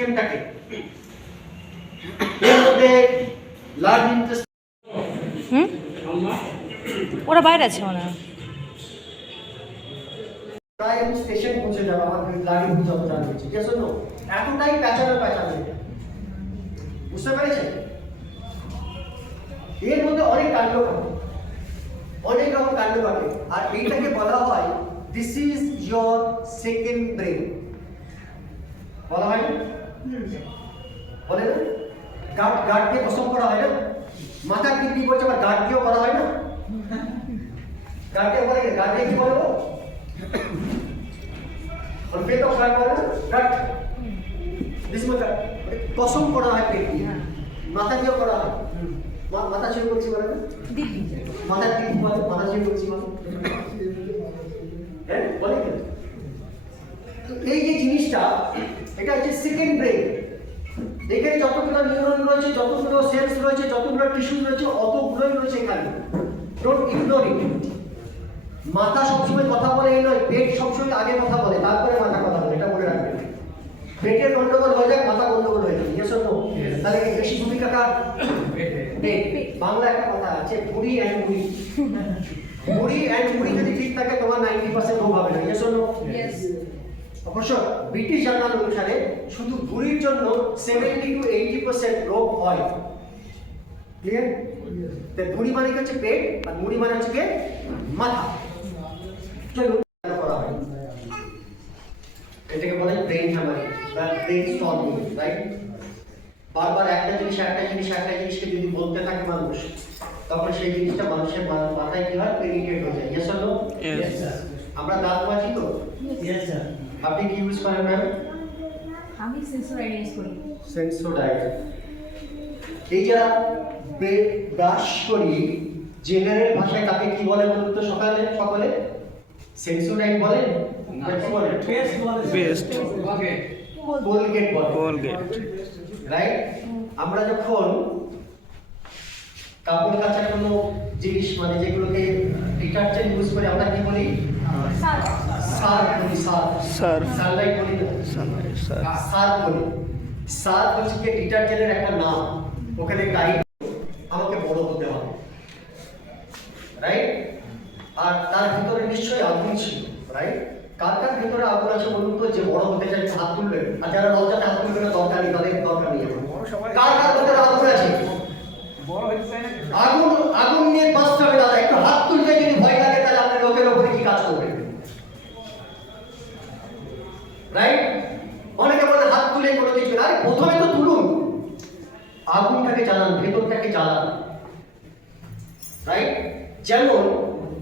সিস্টেমটাকে। এর মধ্যে লার্জ ইন্টারেস্ট ওরা বাইরে আছে মনে হয়। প্রায় আমি স্টেশন পৌঁছে যাবো, আমার গাড়ি যত জানা হয়েছে, ঠিক আছে? এতটাই প্যাচানো বুঝতে পেরেছেন? এর মধ্যে অনেক কাণ্ড ঘটে, অনেক রকম কাণ্ড ঘটে, আর এইটাকে বলা হয় this is your second brain. বলা হয় না? বলে না? গার্ড দিয়ে পছন্দ করা হয় না? মাথার দিক বলছে, আবার গার্ড দিয়েও করা হয় না? গার্ড দিয়ে বলে, গার্ড দিয়ে কি বলবো? और पेट ऑफ गार्ड बोले ना, गार्ड जिसमें कसम करा है पेट की, माथा दियो करा है, माथा छुई बोलছি বলে না, মাথা দিক বলে, মাথা ছুঁই বলছি বলে, হ্যাঁ বলে কি? তো এই যে জিনিসটা, এটা হচ্ছে সেকেন্ড ব্রেন। এখানে যতগুলো নিউরন রয়েছে, যতগুলো সেলস রয়েছে, যতগুলো টিস্যু রয়েছে, অতগুলোই রয়েছে এখানে। Don't ignore it. মাথা সবসময় কথা বলে এই নয়, পেট সবসময় আগে কথা বলে, তারপরে মাথা কথা বলে, এটা মনে রাখবেন। পেটের গন্ডগোল হয়ে যায়, মাথা গন্ডগোল হয়ে যায়। Yes or no? তাহলে বেশি ভূমিকা কার? পেট। বাংলা একটা কথা আছে, বুড়ি অ্যান্ড বুড়ি। বুড়ি অ্যান্ড বুড়ি যদি ঠিক থাকে, তোমার 90% রোগ হবে না। Yes or no? ইয়েস। অবশ্য ব্রিটিশ জার্নাল অনুসারে শুধু বুড়ির জন্য 70 to 80% রোগ হয়। ক্লিয়ার? তো বুড়ি মানে হচ্ছে পেট, আর মুড়ি মানে হচ্ছে মাথা। করা হয়, এটাকে বলে ব্রেন হ্যামারিং বা ব্রেন স্টর্মিং, রাইট? বারবার একটা জিনিসকে যদি বলতে থাকে মানুষ, তখন সেই জিনিসটা মানুষের মাথায় কি হয়? পেনিট্রেট হয়ে যায়। Yes or no? Yes sir. আমরা দাঁত মাজি তো? Yes sir. আপনি কি ইউজ করেন ম্যাম? আমি সেন্সোডাইন ইউজ করি। সেন্সোডাইন। এই যারা ব্রাশ করি, জেনারেল ভাষায় তাকে কি বলে বলুন তো? সকলে সেন্সোডাইন বলেন না, কি বলেন? পেস্ট বলে। পেস্ট, কোলগেট বলে। Colgate, right? আমরা যখন কাপড় কাচার কোনো জিনিস, মানে যেগুলোকে ডিটারজেন্ট ইউজ করে, আমরা কি বলি? সার্ফ বলি। সানলাইট বলি না, সার্ফ বলি। সার্ফ হচ্ছে কি ডিটারজেন্টের একটা নাম। ওখানে গাইড আমাকে বড় হতে হবে, রাইট? আর তার ভিতরে নিশ্চয়ই আগুন ছিল, রাইট? কার কার ভিতরে আগুন আছে বলুন তো? যে বড় হতে চাই হাত তুলবেন, আর যারা লজ্জাতে হাত তুলবেন না, দরকার নেই, তাদের দরকার নেই। কার কার ভিতরে আগুন আছে? আগুন নিয়ে বাঁচতে হবে দাদা। একটু হাত তুলতে যদি ভয় লাগে, তাহলে আপনি লোকের উপরে কি কাজ করবেন? রাইট? অনেকে বলে হাত তুলে করে দিচ্ছেন, আরে প্রথমে তো তুলুন, আগুনটাকে জ্বালান, ভেতরটাকে জ্বালান, রাইট? যেমন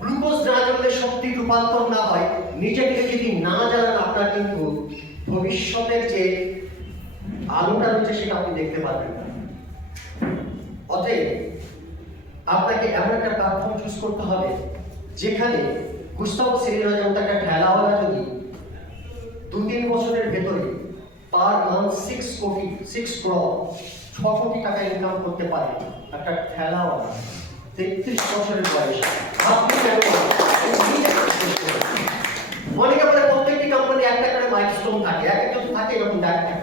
গ্লুকোজ না জ্বললে শক্তি রূপান্তর না হয়, নিজেকে যদি না জ্বালান, আপনার কিন্তু ভবিষ্যতের যে আলোটা রয়েছে সেটা আপনি দেখতে পারবেন না। অতএব আপনাকে এমন একটা প্ল্যাটফর্ম চুজ করতে হবে যেখানে গুস্তাভো সেরিনার যেমন একটা ঠেলাওয়ালা যদি 2-3 বছরের ভেতরে পার মান্থ 6 কোটি টাকা ইনকাম করতে পারে, একটা ঠেলাওয়ালা 33 বছরের বয়সে। অনেকে বলে প্রত্যেকটি কোম্পানি একটা করে মাইলস্টোন থাকে, এক একজন থাকে, এরকম দেখা।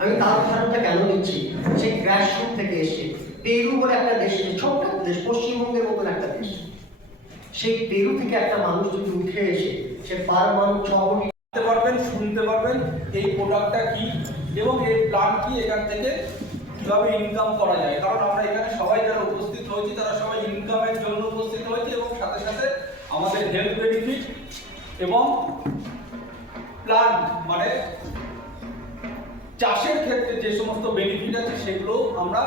আমি তার উদাহরণটা কেন দিচ্ছি? সেই গ্রাসরুট থেকে এসে পেরু বলে একটা দেশ, ছোট্ট দেশ, পশ্চিমবঙ্গের মতন একটা দেশ, সেই পেরু থেকে একটা মানুষ যদি উঠে এসে সে পার মান্থ 6 কোটি পারবেন, শুনতে পারবেন এই প্রোডাক্টটা কি এবং এর প্ল্যান কি, এখান থেকে কিভাবে ইনকাম করা যায়। কারণ আমরা এখানে সবাই যারা উপস্থিত হয়েছি, তারা সবাই ইনকামের জন্য উপস্থিত হয়েছে, এবং সাথে সাথে আমাদের হেলথ বেনিফিট এবং প্ল্যান, মানে চাষের ক্ষেত্রে যে সমস্ত বেনিফিট আছে সেগুলো আমরা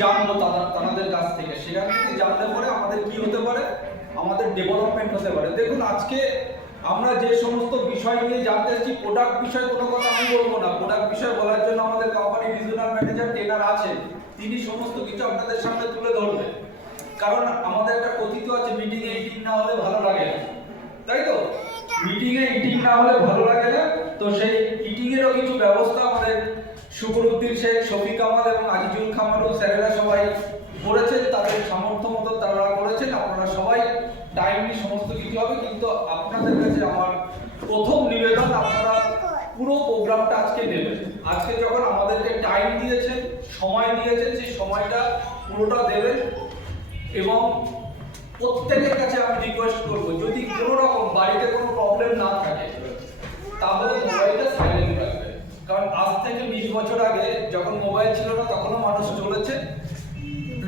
জানবো তাদের কাছ থেকে। সেখান থেকে জানলে পরে আমাদের কি হতে পারে, আমাদের ডেভেলপমেন্ট হতে পারে। দেখুন, আজকে আমরা যে সমস্ত বিষয় নিয়ে জানতে চাচ্ছি, প্রোডাক্ট বিষয়ে কোনো কথা আমি বলবো না। প্রোডাক্ট বিষয় বলার জন্য আমাদের কোম্পানি রিজিওনাল ম্যানেজার ট্রেনার আছেন, তিনি সমস্ত কিছু আপনাদের সামনে তুলে ধরবেন। কারণ আমাদের একটা কথিত আছে, মিটিংয়ে ইটিং না হলে ভালো লাগে না, তাই তো? মিটিংয়ে ইটিং না হলে ভালো লাগে না। তো সেই ইটিং এরও কিছু ব্যবস্থা আমাদের শুকরুদ্দিন শেখ, শফিক আহমদ এবং আজিজুল খামারুল স্যারেরা সবাই করেছেন, তাদের সামর্থ্য মতো তারা করেছেন। আপনারা সবাই টাইমলি সমস্ত কিছু হবে, কিন্তু আপনাদের কাছে আমার প্রথম নিবেদন, আপনারা পুরো প্রোগ্রামটা আজকে নেবেন। আজকে যখন আমাদেরকে টাইম দিয়েছেন, সময় দিয়েছেন, সেই সময়টা পুরোটা দেবেন। এবং প্রত্যেকের কাছে আমি রিকোয়েস্ট করব, যদি কোনো রকম বাড়িতে কোনো প্রবলেম না থাকে তাহলে মোবাইলটা সাইলেন্ট রাখবেন। কারণ আজ থেকে 20 বছর আগে যখন মোবাইল ছিল না তখনও মানুষ চলেছে।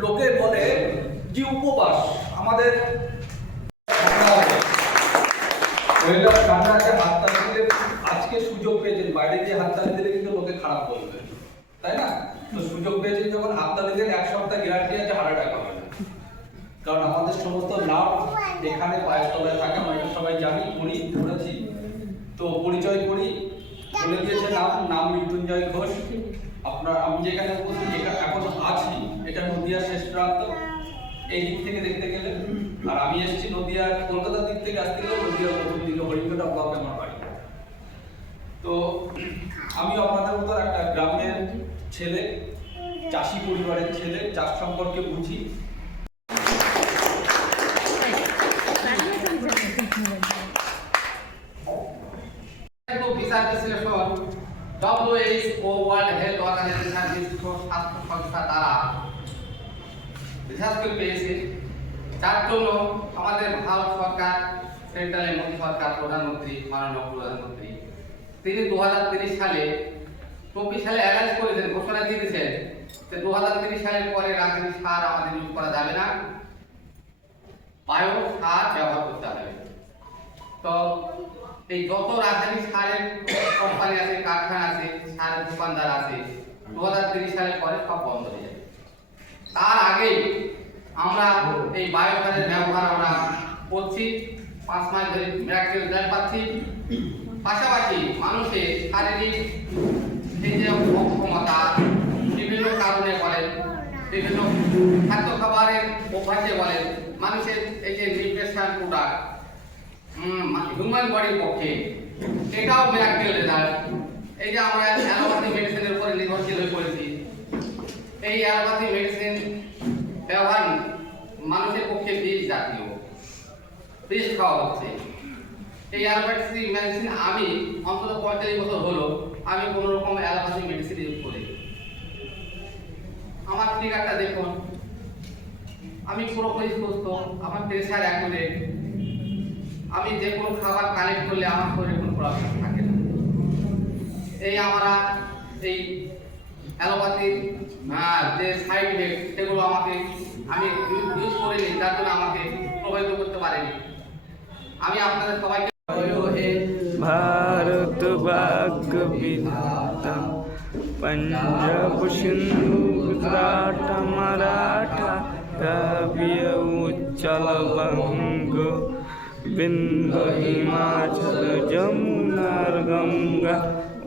লোকে বলে যে উপবাস আমাদের ঠান্ডাকে হাততালি দিলে, আজকে সুযোগ পেয়েছেন, বাইরে গিয়ে হাততালি দিলে কিন্তু লোকে খারাপ বলবে, তাই না? তো সুযোগ পেয়েছেন যখন হাততালি দিলে 1 সপ্তাহ গ্যারান্টি আছে হার্ট অ্যাটাক হবে না। কারণ আমাদের সমস্ত নাম এখানে পায়ের তলায় থাকে, আমরা এটা সবাই জানি, পড়ি পড়েছি। তো পরিচয় করি, বলে দিয়েছে নাম মৃত্যুঞ্জয় ঘোষ। আমি যেখানে উপস্থিত এখন আছি এটা নদিয়ার শেষ প্রান্ত, এই দিক থেকে দেখতে গেলে। আর আমি এসেছি নদিয়ার, কলকাতার দিক থেকে আসতে গেলে নদিয়ার প্রথম দিকে হরিঙ্গটা ব্লকে আমার বাড়ি। তো আমি আপনাদের মতো একটা গ্রামের ছেলে, চাষি পরিবারের ছেলে, চাষ সম্পর্কে বুঝি। বিচার বিশ্লেষণ WHO ওয়ার্ল্ড হেলথ অর্গানাইজেশন বিশ্ব স্বাস্থ্য সংস্থা দ্বারা রিসার্চ করে পেয়েছে, যার জন্য আমাদের ভারত সরকার, সেন্ট্রালে মোদী সরকার, প্রধানমন্ত্রী, মাননীয় প্রধানমন্ত্রী, তিনি 2030 সালে 24 সালে অ্যালাউন্স করেছেন, ঘোষণা দিয়েছেন যে 2030 সালের পরে রাসায়নিক সার আমাদের ইউজ করা যাবে না, বায়ো সার ব্যবহার করতে হবে। তো এই যত রাসায়নিক সারের কোম্পানি আছে, কারখানা আছে, সারের দোকানদার আছে, 2030 সালের পরে সব বন্ধ হয়ে যাবে। তার আগে আমরা এই বায়ো সারের ব্যবহার আমরা করছি, 5 মাস ধরে মিরাকেল রেজাল্ট পাচ্ছি। পাশাপাশি মানুষের শারীরিক এই যে অক্ষমতা বিভিন্ন কারণে বলেন, বিভিন্ন খাদ্য খাবারের অভ্যাসে বলেন, মানুষের এই যে নিউট্রিশন প্রোডাক্ট হিউম্যান বডির পক্ষে এটাও মিরাকেল রেজাল্ট। এই যে আমরা অ্যালোপ্যাথি মেডিসিনের উপরে নির্ভরশীল হয়ে পড়েছি, এই অ্যালোপ্যাথি মেডিসিন ব্যবহার মানুষের পক্ষে বিষ জাতীয়, বিষ খাওয়া হচ্ছে। এই অ্যালোপ্যাথি মেডিসিন আমি অন্তত 45 বছর হলো আমি কোনো রকম অ্যালোপ্যাথি মেডিসিন ইউজ করি। আমার ফিগারটা দেখুন, আমি পুরোপুরি সুস্থ, আমার প্রেশার অ্যাকুরেট, আমি যে কোনো খাবার কালেক্ট করলে আমার শরীরে কোনো প্রবলেম থাকে না। এই আমরা এই অ্যালোপ্যাথির যে সাইড ইফেক্ট সেগুলো আমি ইউজ করিনি, যার জন্য আমাকে প্রভাবিত করতে পারেনি। আমি আপনাদের সবাইকে भारत भाग्य विधाता पंजाब सिंधु गुजरात मराठा काव्य उच्चल बंग बिंदु हिमाचल जमुना गंगा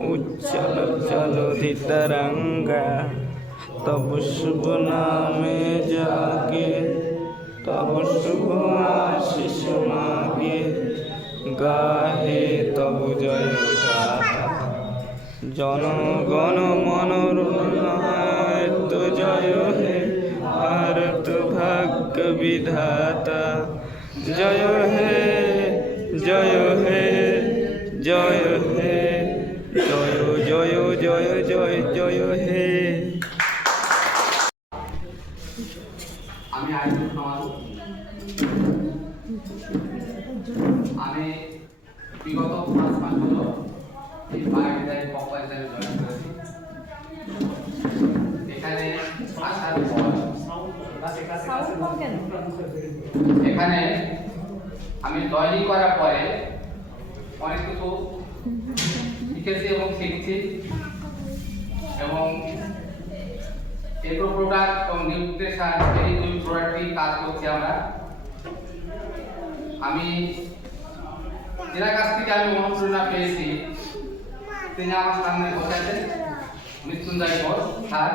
उच्चल जलधि तरंगा तब शुभ नामे जागे तब शुभ आशीष मागे गाहे तब जय गाथा जनगण मनोरनायत जय हे भारत भाग्य विधाता जय हे जय हे जय हे जय जय जय जय जय हे। আমি আইনুল কামাল, আমি বিগত 5 মাস হলো এই বায়োডিজাইন কোম্পানিতে জয়েন করেছি। এখানে আসার পর এখানে আমি জয়েনিং করার পরে অনেক কিছু শিখেছি এবং শিখছি, এবং এগ্রো প্রোডাক্ট এবং নিউট্রিশন এই দুই প্রোডাক্টই কাজ করছি আমরা। আমি যার কাছ থেকে আমি অনুপ্রেরণা পেয়েছি তিনি আমার সামনে বসে আছেন, মৃত্যুঞ্জয় ঘোষ স্যার।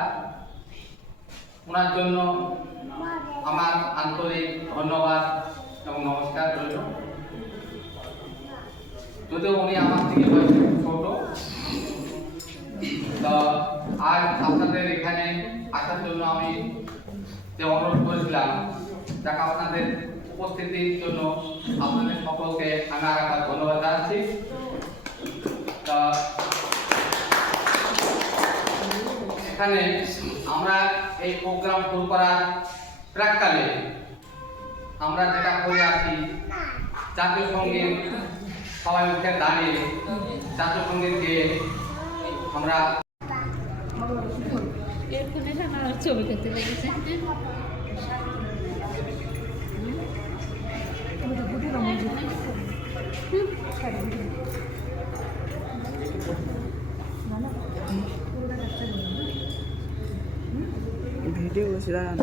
ওনার জন্য আমার আন্তরিক ধন্যবাদ এবং নমস্কার রইল। যদিও উনি আমার থেকে বয়সে ছোট, তো আজ আপনাদের এখানে আসার জন্য আমি যে অনুরোধ করেছিলাম, যাকে আপনাদের উপস্থিতির জন্য আপনাদের সকলকে আমি আরেকবার ধন্যবাদ জানাচ্ছি। এখানে আমরা এই প্রোগ্রাম শুরু করার প্রাককালে আমরা যেটা করে আছি জাতীয় সঙ্গীত সবাই উঠে দাঁড়িয়ে জাতীয় সঙ্গীত গেয়ে আমরা ছবি করতে লেগেছে ভিডিও করছি দাঁড়ান।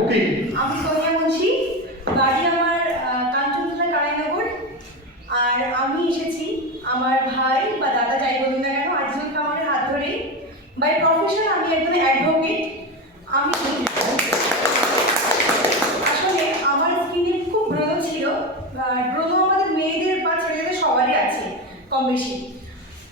ওকে আমি সোনিয়া মুন্সি, বাড়ি আমার কাঞ্চনজঙ্ঘা কারাইনগর। আর আমি এসেছি আমার ভাই বা দাদা যাই বলুন না কেন আজিজুল কামারের হাত ধরে। বাই প্রফেশন আমি একজন অ্যাডভোকেট। আমি আসলে আমার স্কিনে খুব ব্রণ ছিল। ব্রণ আমাদের মেয়েদের বা ছেলেদের সবারই আছে কম বেশি।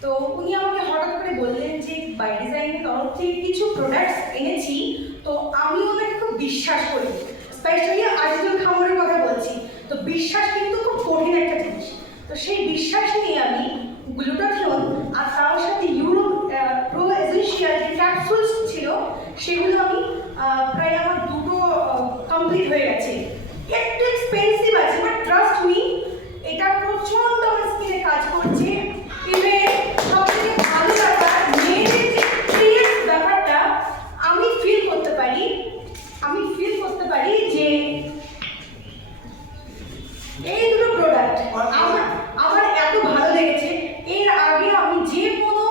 তো উনি আমাকে হঠাৎ করে বললেন যে বাই ডিজাইনের তরফ থেকে কিছু প্রোডাক্টস এনেছি। তো আমি ওনাকে খুব বিশ্বাস করি, স্পেশালি আজিজুল খামারের কথা বলছি। তো বিশ্বাস কিন্তু খুব কঠিন একটা জিনিস। তো সেই বিশ্বাস নিয়ে আমি গ্লুটাথিয়ন আর তার সাথে ইউরো প্রো এসেনশিয়াল যে ক্যাপসুলস ছিল সেগুলো আমি প্রায় আমার দুটো কমপ্লিট হয়ে গেছে। একটু এক্সপেন্সিভ আছে বাট ট্রাস্ট মি এটা প্রচণ্ড আমার স্কিনে কাজ করছে। ইভেন সবথেকে ভালো ব্যাপার মেয়েদের যে পিরিয়ড ব্যাপারটা আমি ফিল করতে পারি যে এই দুটো প্রোডাক্ট আমার এত ভালো লেগেছে। এর আগে আমি যে কোনো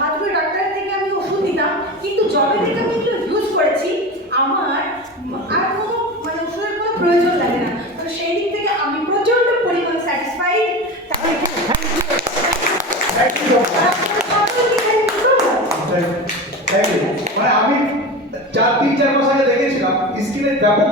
হাতুড়ি ডাক্তারের থেকে আমি ওষুধ দিতাম, কিন্তু যবে থেকে আমি এগুলো ইউজ করেছি আমার আর কোনো মানে ওষুধের কোনো প্রয়োজন লাগে না। তো সেই দিক থেকে আমি প্রচণ্ড পরিমাণ স্যাটিসফাইড। মানে আমি 4-3-4 মাস আগে দেখেছিলাম স্কিনের ব্যাপক